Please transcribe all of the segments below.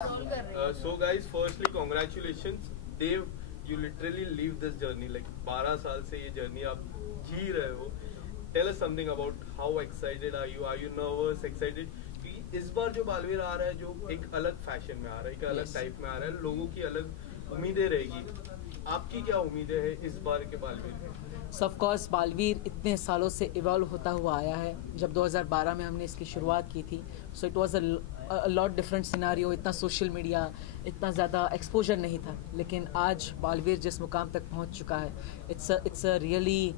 So guys, firstly congratulations. Dev, you literally live this journey. Like 12 साल से ये journey आप जी रहे हो. Tell us something about how excited are you? Are you nervous, excited? क्योंकि इस बार जो बालवीर आ रहा है जो एक अलग फैशन में आ रहा है, एक अलग टाइप में आ रहा है, लोगों की अलग उम्मीदें रहेगी. आपकी क्या उम्मीदें हैं इस बार के बालवीर में? ऑफ कोर्स बालवीर इतने सालों से इवॉल्व होता हुआ आया है. जब 2012 में हमने इसकी शुरुआत की थी, so it was a lot different scenario. इतना सोशल मीडिया, इतना ज़्यादा एक्सपोजर नहीं था. लेकिन आज बालवीर जिस मुकाम तक पहुंच चुका है, it's a really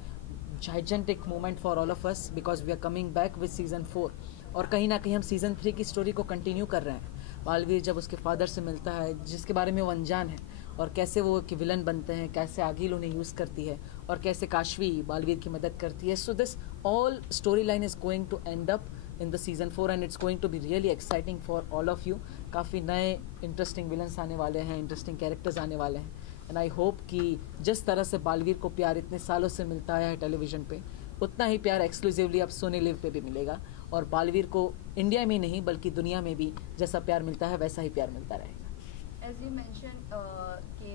gigantic moment for all of us because we are coming back with season 4. और कहीं ना कहीं हम सीज़न 3 की स्टोरी को कंटिन्यू कर रहे हैं. बालवीर जब उसके फादर से मिलता है, जिसके बारे में वो अनजान है, और कैसे वो कि विलन बनते हैं, कैसे आगिल उन्हें यूज़ करती है, और कैसे काशवी बालवीर की मदद करती है. So this all story line is going to end up in the season 4 and it's going to be really exciting for all of you. काफ़ी नए इंटरेस्टिंग विलन्स आने वाले हैं, इंटरेस्टिंग कैरेक्टर्स आने वाले हैं. एंड आई होप कि जिस तरह से बालवीर को प्यार इतने सालों से मिलता आया है टेलीविज़न पे, उतना ही प्यार एक्सक्लूसिवली अब सोनी लिव पे भी मिलेगा. और बालवीर को इंडिया में नहीं बल्कि दुनिया में भी जैसा प्यार मिलता है वैसा ही प्यार मिलता रहेगा. As you mentioned कि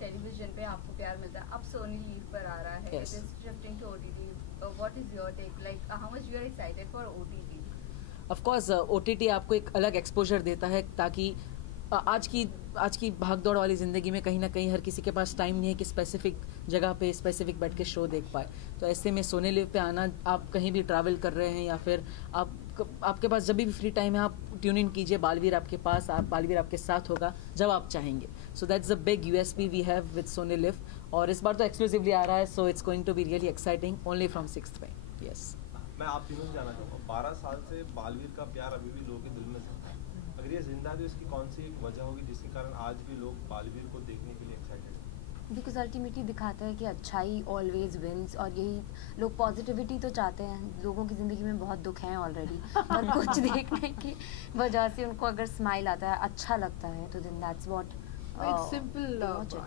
टेलीविजन पे आपको प्यार मिलता है, अब सोनी लीव पर आ रहा है. Yes. It is shifting to OTT. What is your take? Like how much you are excited for OTT? Of course OTT आपको एक अलग एक्सपोजर देता है, ताकि आज की भागदौड़ वाली ज़िंदगी में कहीं ना कहीं हर किसी के पास टाइम नहीं है कि स्पेसिफिक जगह पे स्पेसिफिक बैठ के शो देख पाए. तो ऐसे में सोनी लिव पे आना, आप कहीं भी ट्रैवल कर रहे हैं या फिर आपके पास जब भी फ्री टाइम है, आप ट्यून इन कीजिए. बालवीर आपके पास, बालवीर आपके साथ होगा जब आप चाहेंगे. So that's a big USP we have with Sony Liv. और इस बार तो एक्सक्लूसिवली आ रहा है, so it's going to be really exciting only from 6th May. Yes, मैं आप तीनों से जानना चाहूँगा, 12 साल से बालवीर का प्यार अभी भी लोगों के दिल में जिंदा है. अगर ये जिंदा है तो इसकी कौन सी एक वजह होगी जिसके कारण आज भी लोग बालवीर को देखने के लिए एक्साइटेड हैं? बिकॉज अल्टीमेटली दिखाता है कि अच्छाई ऑलवेज विंस. और यही लोग पॉजिटिविटी तो चाहते हैं. लोगों की ज़िंदगी में बहुत दुख हैं ऑलरेडी, और कुछ देखने की वजह से उनको अगर स्माइल आता है, अच्छा लगता है, तो then that's what It's simple.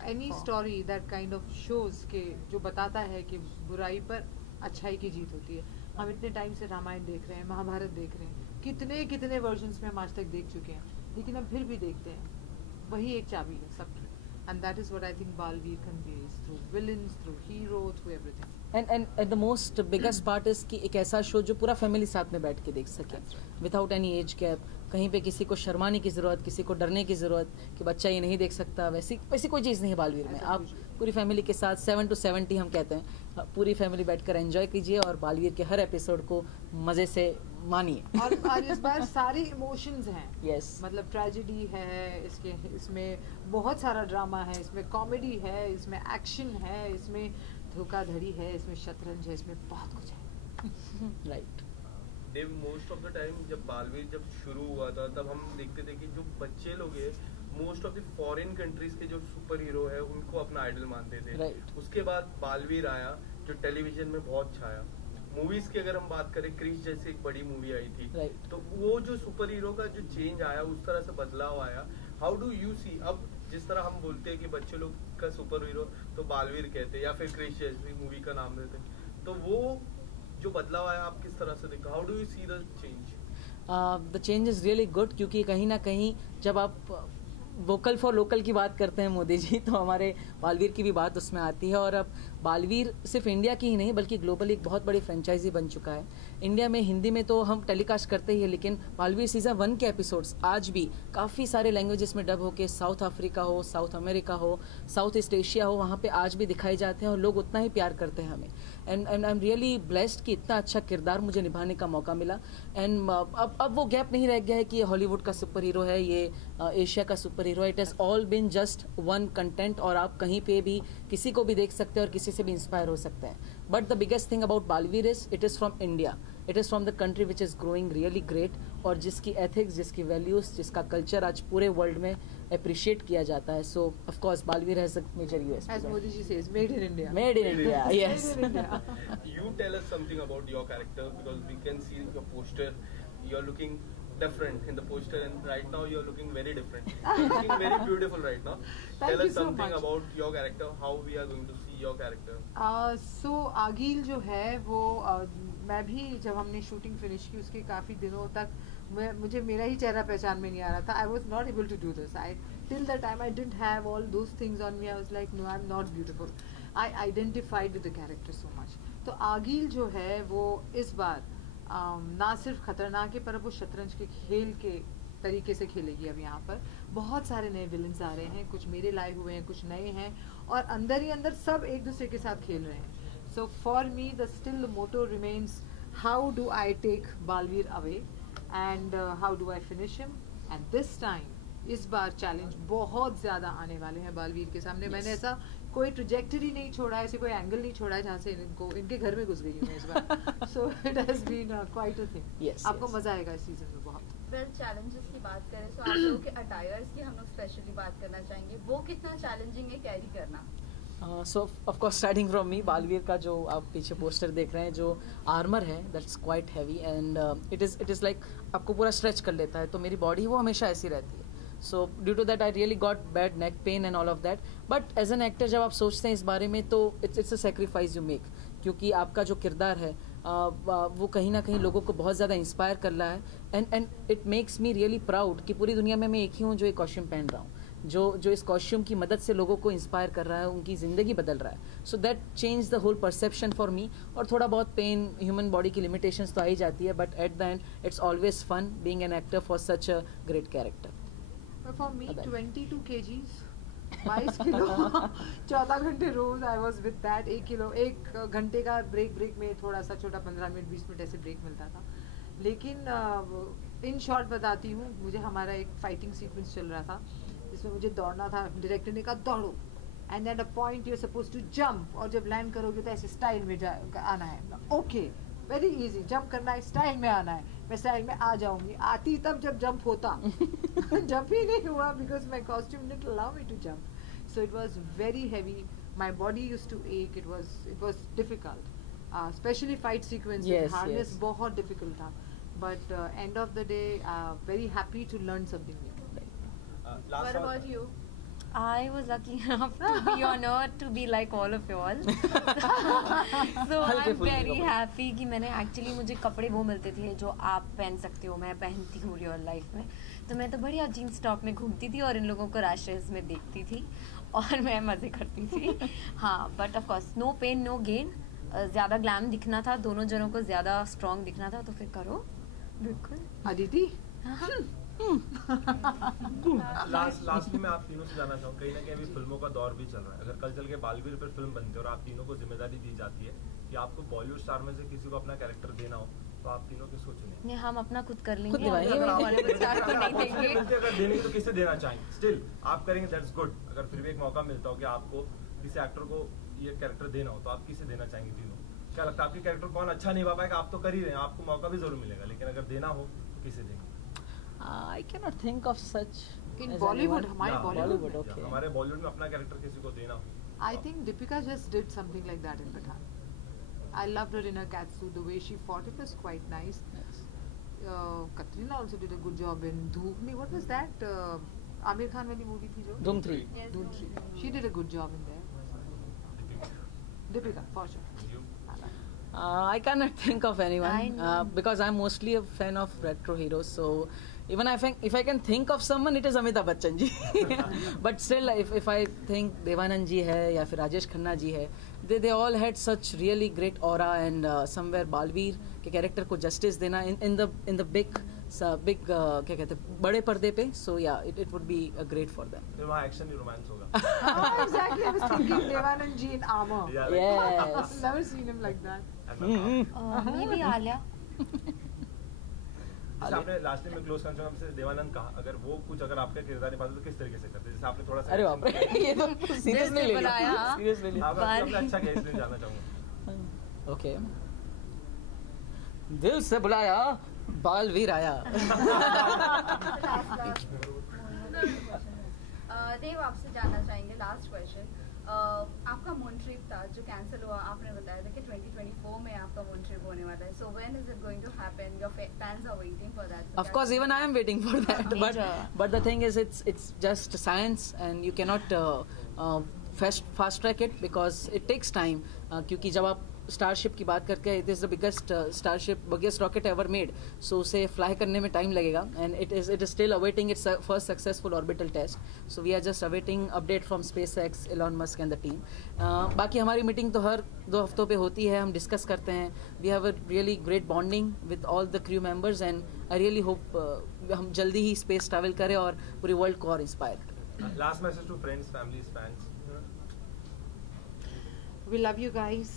Any story that kind of shows के जो बताता है कि बुराई पर अच्छाई की जीत होती है. हम इतने टाइम से रामायण देख रहे हैं, महाभारत देख रहे हैं, कितने वर्जन्स में हम आज तक देख चुके हैं, लेकिन हम फिर भी देखते हैं. वही एक चाबी है सबकी. And that is what I think Balveer conveys through villains, through hero, through everything. And the most biggest part is कि एक ऐसा शो जो पूरा फैमिली साथ में बैठ के देख सके विदाउट एनी एज गैप. कहीं पे किसी को शर्माने की ज़रूरत, किसी को डरने की ज़रूरत कि बच्चा ये नहीं देख सकता, वैसी कोई चीज़ नहीं है बालवीर में. आप पूरी फैमिली के साथ 7 to 70 हम कहते हैं, पूरी फैमिली बैठकर एंजॉय कीजिए और बालवीर के हर एपिसोड को मज़े से मानिए. और इस बार सारी इमोशंस हैं. Yes. मतलब ट्रेजेडी है इसमें बहुत सारा ड्रामा है, इसमें कॉमेडी है, इसमें एक्शन है, इसमें धोखाधड़ी है, इसमें शतरंज है, इसमें बहुत कुछ है. Right. Dev, most of the time जब बालवीर जब शुरू हुआ था तब हम देखते थे कि जो बच्चे लोग हैं most of the foreign countries के जो सुपर हीरो है उनको अपना आइडल मानते थे. Right. उसके बाद बालवीर आया जो टेलीविजन में बहुत छाया. मूवीज की अगर हम बात करें, क्रिश जैसी एक बड़ी मूवी आई थी. Right. तो वो जो सुपर हीरो का जो चेंज आया, उस तरह से बदलाव आया. हाउ डू यू सी, अब जिस तरह हम बोलते हैं कि बच्चे लोग का सुपर हीरो तो बालवीर कहते हैं या फिर क्रिश जैसी मूवी का नाम देते हैं, तो वो जो बदलाव आया आप किस तरह से देखा? How do you see the change? The change is really good, क्योंकि कहीं ना कहीं जब आप वोकल फॉर लोकल की बात करते हैं मोदी जी, तो हमारे बालवीर की भी बात उसमें आती है. और अब बालवीर सिर्फ इंडिया की ही नहीं बल्कि ग्लोबली एक बहुत बड़ी फ्रेंचाइजी बन चुका है. इंडिया में हिंदी में तो हम टेलीकास्ट करते ही है, लेकिन बालवीर सीज़न 1 के एपिसोड्स आज भी काफ़ी सारे लैंग्वेजेस में डब होके साउथ अफ्रीका हो, साउथ अमेरिका हो, साउथ ईस्ट एशिया हो, वहाँ पे आज भी दिखाए जाते हैं और लोग उतना ही प्यार करते हैं हमें. And I am really blessed कि इतना अच्छा किरदार मुझे निभाने का मौका मिला. एंड अब वो गैप नहीं रह गया है कि ये हॉलीवुड का सुपर हीरो है, ये एशिया का super hero. It has all been just one content, और आप कहीं पे भी किसी को भी देख सकते हैं और किसी से भी इंस्पायर हो सकते हैं. But the biggest thing about Baalveer it is from India. It is from the country which is growing really great, और जिसकी एथिक्स, जिसकी वैल्यूज़, जिसका कल्चर आज पूरे वर्ल्ड में अप्रिशिएट किया जाता है. So of course Baalveer has a major USP. As Modi ji says, made in India. Made in India, yes. Made in India. You tell us something about your character, because we can see your poster. You're looking different in the poster, and right now you're looking very different. You're looking very beautiful right now. Tell you us so something much. about your character, how we are going to see your character. सो आगिल जो है वो मैं भी जब हमने shooting finish की उसके काफ़ी दिनों तक मुझे मेरा ही चेहरा पहचान में नहीं आ रहा था. I was not able to do this. Till the time I didn't have all those things on me. I was like, no, I'm not beautiful. I identified with the character so much. तो आगिल जो है वो इस बार ना सिर्फ खतरनाक है, पर वो शतरंज के खेल के तरीके से खेलेगी. अब यहाँ पर बहुत सारे नए विलन्स आ रहे हैं, कुछ मेरे लाए हुए हैं, कुछ नए हैं, और अंदर ही अंदर सब एक दूसरे के साथ खेल रहे हैं. So for me, still the motto remains, how do I take Balveer away and how do I finish him? And this time, इस बार चैलेंज बहुत ज़्यादा आने वाले हैं बालवीर के सामने. मैंने ऐसा कोई ट्रैजेक्टरी नहीं छोड़ा, ऐसे कोई एंगल नहीं छोड़ा है जहाँ से इनके घर में घुस गई हूँ इस बार. So it has been quite a thing. आपको मज़ा आएगा इस सीजन में बहुत. वेल, चैलेंजेस की बात करें तो आप लोगों के अटायर्स की हम लोग स्पेशली बात करना चाहेंगे. वो कितना चैलेंजिंग है कैरी करना? सो of course starting from me, Baalveer का जो आप पीछे पोस्टर देख रहे हैं, जो आर्मर है that's quite heavy and it is like आपको पूरा स्ट्रेच कर लेता है. तो मेरी बॉडी वो हमेशा ऐसी रहती है. So due to that I really got bad neck pain and all of that. But as an actor जब आप सोचते हैं इस बारे में तो it's a sacrifice you make, क्योंकि आपका जो किरदार है वो कहीं ना कहीं लोगों को बहुत ज़्यादा इंस्पायर कर रहा है. And it makes me really proud कि पूरी दुनिया में मैं एक ही हूँ जो एक कॉस्ट्यूम पहन रहा हूँ, जो इस कॉस्ट्यूम की मदद से लोगों को इंस्पायर कर रहा है, उनकी ज़िंदगी बदल रहा है. So that change the whole perception for me. और थोड़ा बहुत पेन, ह्यूमन बॉडी की लिमिटेशंस तो आ ही जाती है, but at the end it's always fun being an actor for such a great character. For me 22 kgs, 22 kilo, 14 घंटे रोज I was with that. 1 kilo, 1 घंटे का ब्रेक में थोड़ा सा छोटा 15 मिनट 20 मिनट ऐसे ब्रेक मिलता था. लेकिन इन शॉर्ट बताती हूँ, मुझे हमारा एक फाइटिंग सीक्वेंस चल रहा था जिसमें मुझे दौड़ना था. डायरेक्टर ने कहा दौड़ो and at a point you are suppose to jump, और जब लैंड करोगे तो ऐसे स्टाइल में आना है. ओके, वेरी इजी, जंप करना है, स्टाइल में आना है. मैं स्टाइल में आ जाऊंगी. आती तब जब जंप होता. जंप ही नहीं हुआ because my costume didn't allow me to jump. So it was very heavy. My body used to ache. It was difficult, especially fight sequence. Harness बहुत डिफिकल्ट था, but end of the day very happy to learn something new. What about you? I was lucky enough to be on earth to be like all of you all. So I'm very happy कि मैंने actually मुझे कपड़े वो मिलते थे जो आप पहन सकते हो, मैं पहनती हूँ रियल लाइफ में. तो मैं तो बढ़िया जीन्स टॉप में घूमती थी और इन लोगों को रैशेस में देखती थी और मैं मज़े करती थी. हाँ, but of course no pain no gain. ज़्यादा ग्लैम दिखना था, दोनों जनों को ज़्यादा स्ट्रॉन्ग दिखना था, तो फिर करो. बिल्कुल अदिति. लास्टली मैं आप तीनों से जानना चाहूँ, कहीं ना कहीं अभी फिल्मों का दौर भी चल रहा है. अगर कल चल के बालवीर पर फिल्म बनती है और आप तीनों को जिम्मेदारी दी जाती है कि आपको बॉलीवुड स्टार में से किसी को अपना कैरेक्टर देना हो, तो आप तीनों किसको चुनेंगे? हम अपना खुद कर लेंगे. बॉलीवुड स्टार को नहीं देंगे. अगर देंगे तो किसे देना चाहेंगे? स्टिल आप करेंगे, दैट्स गुड. अगर फिर भी एक मौका मिलता हो कि आपको किसी एक्टर को ये कैरेक्टर देना हो, तो आप किसे देना चाहेंगे तीनों? क्या लगता है आपके कैरेक्टर कौन अच्छा निभा पाएगा? आप तो कर ही रहे हैं, आपको मौका भी जरूर मिलेगा, लेकिन अगर देना हो तो किसे देंगे? I cannot think of such in Bollywood. हमारे Bollywood, okay. हमारे बॉलीवुड में अपना कैरेक्टर किसी को देना हो. I think Deepika just did something like that in Pathaan. I loved her in her catsuit. The way she fought, it was quite nice. Yes. Katrina also did a good job in Dhoop. What was that? Amir Khan वाली movie थी जो? Dhoom 3. Yes, Dhoom 3. She did a good job in there. Deepika, for sure. I cannot think of anyone because I'm mostly a fan of retro heroes. So even if I can think of someone, it is Amitabh Bachchan ji. But still, if I think Devanand ji है या फिर राजेश खन्ना जी है, they all had such really great aura and somewhere Balveer के character को justice देना in the big क्या कहते हैं बड़े पर्दे पे. So yeah, it would be great for them. फिर वहाँ एक्शन ही रोमांस होगा. Exactly, I was thinking Devanand ji in armor. Yeah, Yes. I've never seen him like that. maybe Alia. जैसे आपने लास्ट में क्लोज करने से देवानंद कहा, अगर वो कुछ अगर आपका किरदार निभाते तो किस तरीके से करते? जैसे आपने थोड़ा सा अरे बाप रे, ये तो सीरियसली ले लिया. सीरियसली ले. आप आपने अच्छा किया, इसलिए जानना चाहूँगा. ओके. दिल से बुलाया, बालवीर आया. देव, आपसे जानना चाहेंगे लास्ट क्वेश्चन. आपका मून ट्रिप था जो कैंसिल हुआ, आपने बताया था कि 2024 में आपका मून ट्रिप होने वाला है. So when is it going to happen? Your fans are waiting for that. Of course, even I am waiting for that. But the thing is, it's just science, and you cannot fast track it because it takes time. क्योंकि जब आप starship की बात करके, it is the biggest starship, biggest rocket ever made. So उसे fly करने में time लगेगा and it is still awaiting its first successful orbital test. So we are just awaiting update from SpaceX, Elon Musk and the team. बाकी हमारी meeting तो हर 2 हफ्तों पे होती है, हम डिस्कस करते हैं. We have a really great bonding with all the crew members and I really hope हम जल्दी ही स्पेस ट्रैवल करें और पूरी वर्ल्ड को और इंस्पायर करें. Last message to friends, families, fans. We love you guys.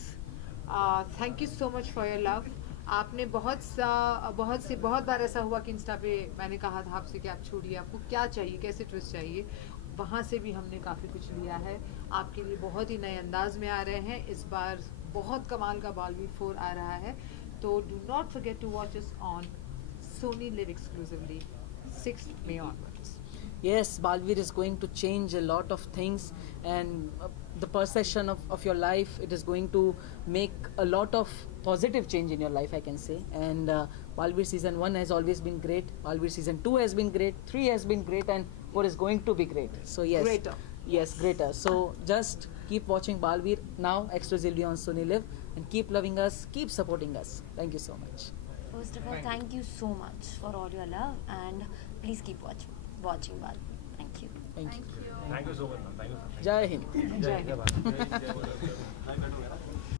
Thank you so much for your love. आपने बहुत बार ऐसा हुआ कि इंस्टा पे मैंने कहा था आपसे कि आप छोड़िए, आपको क्या चाहिए, कैसे ट्विस्ट चाहिए, वहाँ से भी हमने काफ़ी कुछ लिया है. आपके लिए बहुत ही नए अंदाज में आ रहे हैं. इस बार बहुत कमाल का बालवीर 4 आ रहा है, तो do not forget to watch us on Sony Live exclusively 6th May onwards. Yes, Balveer is going to change a lot of things and the perception of your life. It is going to make a lot of positive change in your life, I can say. And Balveer season 1 has always been great. Balveer season 2 has been great. 3 has been great, and 4 is going to be great. So yes, Greater. Yes, greater. So just keep watching Balveer now exclusively on Sony Live, and keep loving us, keep supporting us. Thank you so much. First of all, thank you so much for all your love, and please keep watching Balveer. Thank you. Thank you. Thank you so much, ma'am. Thank you. Jai Hind. Jai Hind. Jai Bharat.